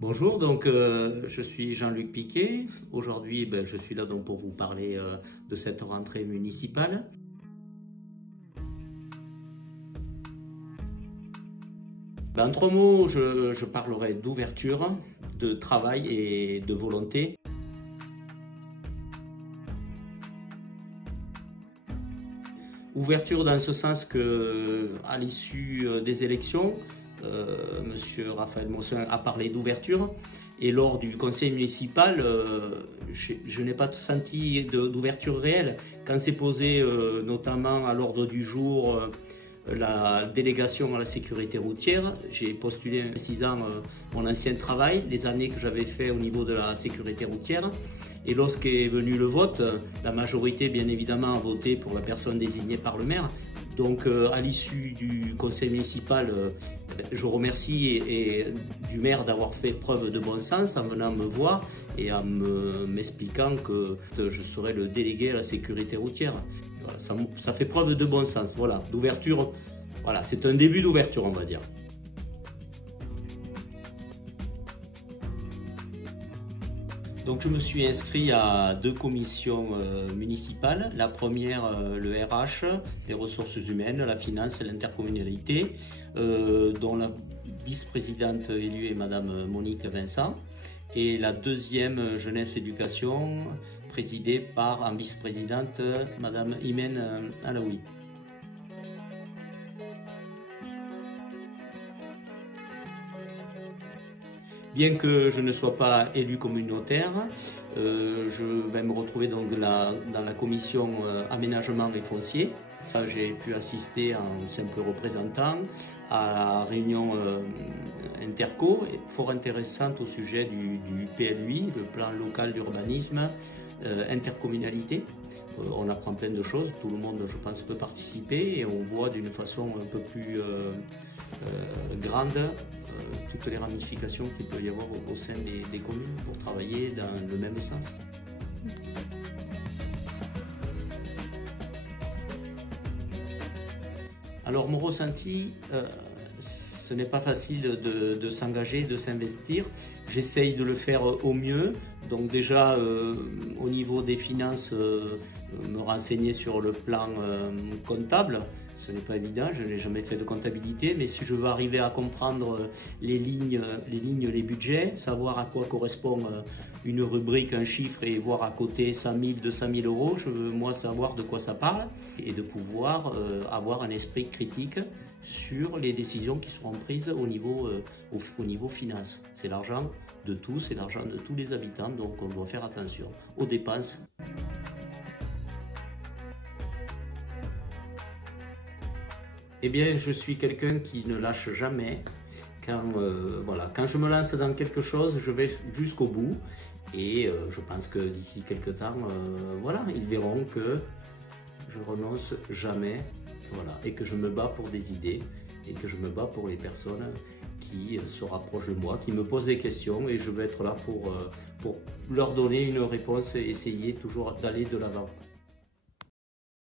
Bonjour, je suis Jean-Luc Piquet. Aujourd'hui, je suis là donc pour vous parler de cette rentrée municipale. En trois mots, je parlerai d'ouverture, de travail et de volonté. Ouverture dans ce sens que, à l'issue des élections, Monsieur Raphaël Mossin a parlé d'ouverture et lors du conseil municipal, je n'ai pas senti d'ouverture réelle. Quand c'est posé notamment à l'ordre du jour la délégation à la sécurité routière, j'ai postulé en précisant mon ancien travail, les années que j'avais fait au niveau de la sécurité routière. Et lorsqu'est venu le vote, la majorité bien évidemment a voté pour la personne désignée par le maire. Donc à l'issue du conseil municipal, je remercie du maire d'avoir fait preuve de bon sens en venant me voir et en m'expliquant que je serais le délégué à la sécurité routière. Voilà, ça fait preuve de bon sens, voilà, d'ouverture. Voilà, c'est un début d'ouverture, on va dire. Donc je me suis inscrit à deux commissions municipales. La première, le RH, les ressources humaines, la finance et l'intercommunalité, dont la vice-présidente élue est Madame Monique Vincent. Et la deuxième, jeunesse éducation, présidée par, en vice-présidente, Madame Imen Alaoui. Bien que je ne sois pas élu communautaire, je vais me retrouver donc dans la commission aménagement et foncier. J'ai pu assister en simple représentant à la réunion interco, fort intéressante au sujet du PLUI, le plan local d'urbanisme, intercommunalité. On apprend plein de choses, tout le monde je pense peut participer et on voit d'une façon un peu plus grande toutes les ramifications qu'il peut y avoir au sein des communes pour travailler dans le même sens. Alors mon ressenti, ce n'est pas facile de s'engager, de s'investir. J'essaye de le faire au mieux. Donc déjà au niveau des finances, me renseigner sur le plan comptable. Ce n'est pas évident, je n'ai jamais fait de comptabilité, mais si je veux arriver à comprendre les lignes, les budgets, savoir à quoi correspond une rubrique, un chiffre et voir à côté 100 000, 200 000 euros, je veux moi savoir de quoi ça parle et de pouvoir avoir un esprit critique sur les décisions qui seront prises au niveau finance. C'est l'argent de tous, c'est l'argent de tous les habitants, donc on doit faire attention aux dépenses. Eh bien, je suis quelqu'un qui ne lâche jamais. Quand je me lance dans quelque chose, je vais jusqu'au bout. Et je pense que d'ici quelques temps, voilà, ils verront que je renonce jamais. Voilà, et que je me bats pour des idées et que je me bats pour les personnes qui se rapprochent de moi, qui me posent des questions et je vais être là pour leur donner une réponse et essayer toujours d'aller de l'avant.